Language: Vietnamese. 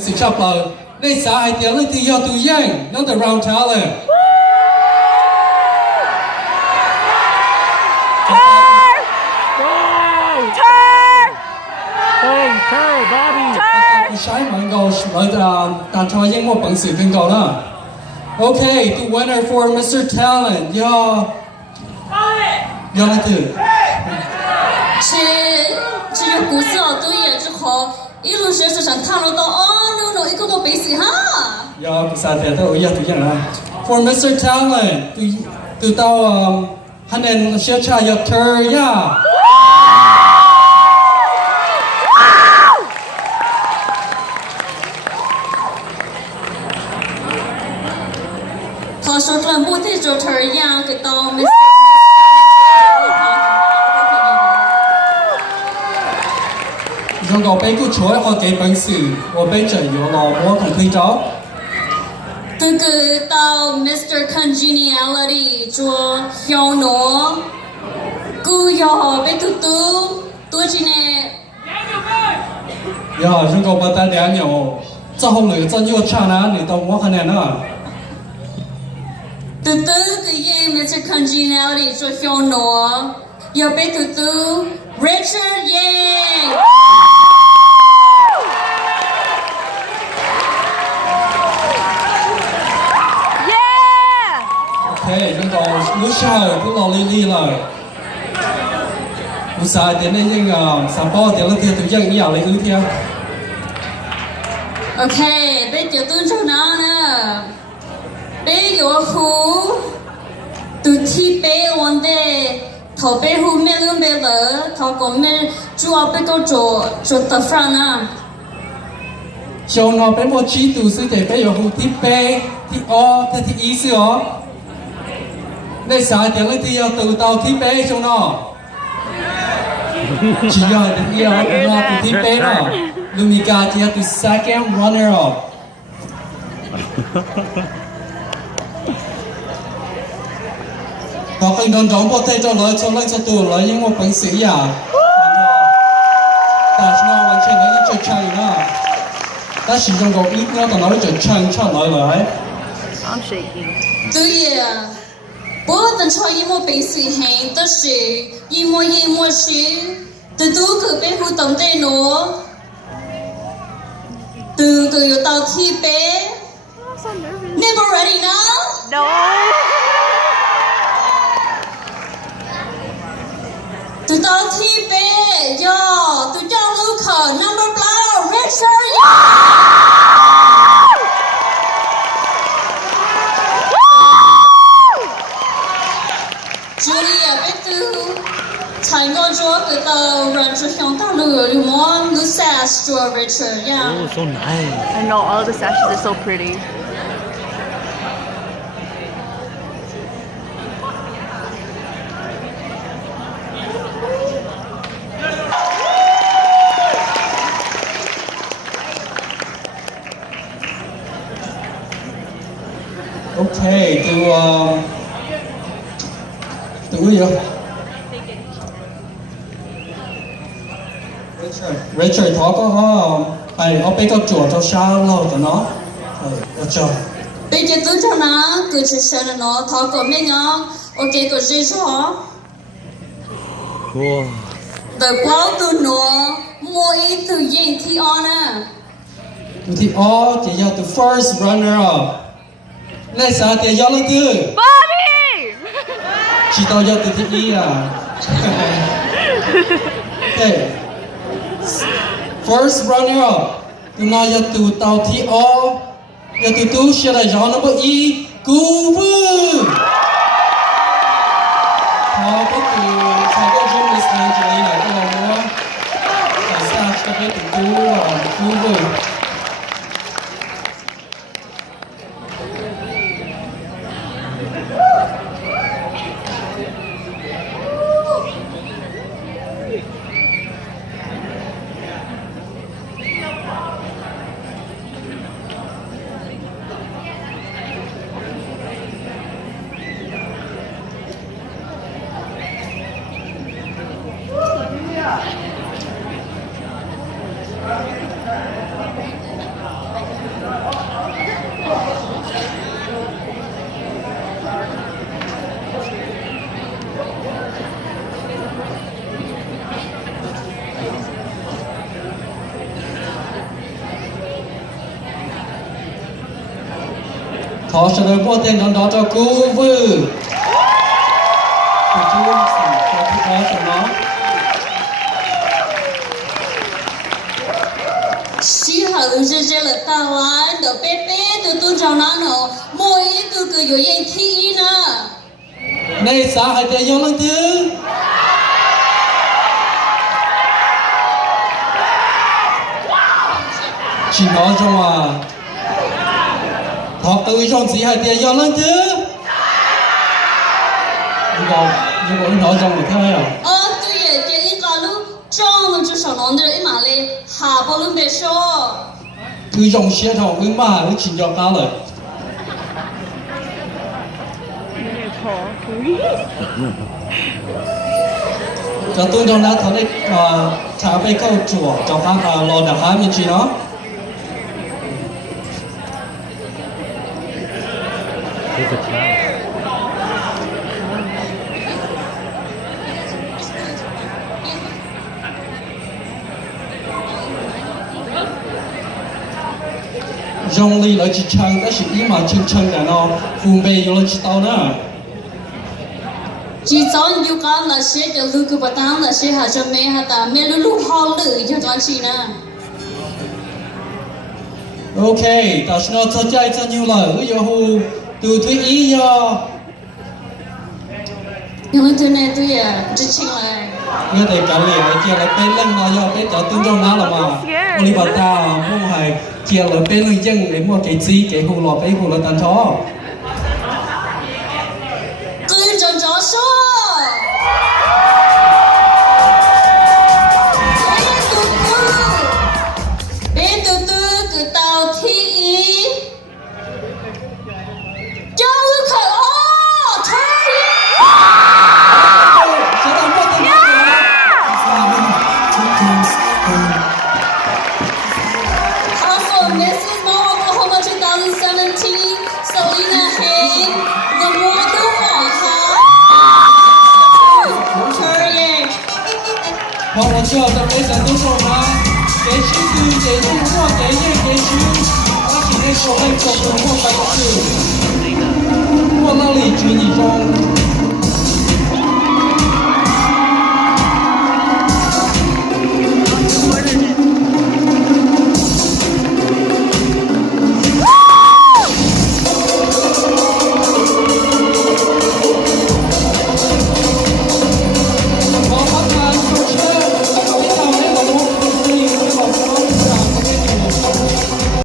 sự chấp lời đây xã ai tiếng lên thì do tụi yên nó the round talent trái mọi người nói đàn thôi nhưng một bằng sự kinh cầu đó. Okay, the winner for Mr. Talent, yo là từ. 只有故事哦，对呀，之后一路学习上看了到哦，no，一个都背死哈。Yo, cái sao thế tôi tụi yên à. For Mr. Talent, từ tao hắn nên sẽ trả yo thơ ya. Thọ số lần bút thì cho thơ ya cái tao Mr. Rồi có bé cứ chối họ cái bằng sự, và bé chạy yo lo mua không khí đó. Từ cái tao Mr. Congeniality cho hiểu nó, cứ hiểu bé tôi chỉ nè. Yo, rồi có bà ta đẻ nhau, cho hôm nay cho nhiều cha na, người tao mua khăn này nữa. Từ cái gì Mr. Congeniality cho hiểu nó, hiểu bé Richard yeah. Okay, chúng tôi lúc sau cũng lo li rồi. Lúc sau đến đây nhưng sản phẩm đến lúc tụi dân nhiều lấy ưu theo. Okay, bây giờ tôi cho nó nè. Bây giờ hú, tụi thi bé vấn đề, thầu bé hú mẹ luôn bé lỡ, thầu có mẹ chúa bé có chỗ tập phẳng à. Cho nó bé một chi tụ sư để bé giờ hú thi bé, thi o, thi ý sư ó. Đây sao đến lúc thì từ tàu thi bé cho nó. Chỉ giờ đến giờ nó tụ thi bé nó. Lumika thì tụ second runner up. Họ cần đón đón bộ tay cho lấy cho tụ lấy những một bằng sĩ à. Ta chỉ nói vấn đề này cho chơi nữa. Ta chỉ dùng có ít nữa ta nói cho chân cho nói lại. I'm shaking.对呀，不等超一模被水黑的是一模是，từ từ cứ bé hú tổng tay nó. Từ từ yêu tao thi bé. I'm so nervous. Never ready now. No. Từ tao thi bé, yo, từ trong lưu khởi number blow, Richard, yeah. Julia, bé từ thành ngôi chúa từ tao run cho trong tao lưu muốn lưu sass cho Richard, yeah. Oh, so nice. I know all of the sashes are so pretty. Okay, từ gì vậy? Richard thọ có hay ở bên cái chuột cho sao lâu cho nó. Cho. Bây giờ tôi cho nó cứ chỉ xem nó thọ của mình ngon, ok có gì cho? Wow. Đời quá từ nó mua ít từ gì thì on à. Thì chỉ là the first runner up. Lấy sao thì do lấy từ. Bobby! Chỉ tao do từ thì ý à. Okay. First runner up. Tụi nó do từ tao thì do từ tu sẽ là do nó bởi ý cứu vư. Thọ có từ thọ có dùng Miss Angelina cái là mua. Tại sao cho biết từ tu cứu vư. ขอเฉลิมพระเต้นดอนๆเจ้ากูวื้อขอบคุณสิ่งที่พี่ออสเนาะ西海路这这了台湾的贝贝的都找哪呢？每一个有人听呢。 ในสาหายแต่ยอลังตื้อchỉ nói trong học từ trong gì hay tiền do lớn chứ nhưng mà nói trong một thôi à 对耶，这一个路装了就少弄点一马嘞，下不能别说。 từ trong xe thầu ứng mà ứng chỉ cho cao rồi cho tôi trong đó thằng này trả về câu chùa cho các lo đặt hái mình chỉ nó dòng ly lại chỉ chân đó chỉ ý mà chân chân là nó vùng về rồi chỉ tao nữa chỉ chọn yêu cầu là sẽ cái路个不当了，是还是没还的，没路好了就转去呢。 ok ta sẽ nói cho chạy cho nhiều lời ví dụ hù từ thủy ý do 因为对呢对呀，知情嘞。 như thế cả liền chia lại bên lưng nó do bên cho tương trong nó là mà đi vào ta mua hay chia lại bên lưng dân để mua cái gì cái hù lọ cái hù là tàn chó 跟着着说。别嘟嘟个到天，叫我看哦，可以。 sẽ làm mất tình Half of Mrs. Mo Oklahoma 2017, Selena Hay, the model Korean. hoặc là chờ tập cái sản tương trong nó cái chữ từ cái chung mua cái như cái chữ nó chỉ nên số lên cho tôi mua cái chữ mua lao lì chữ gì trong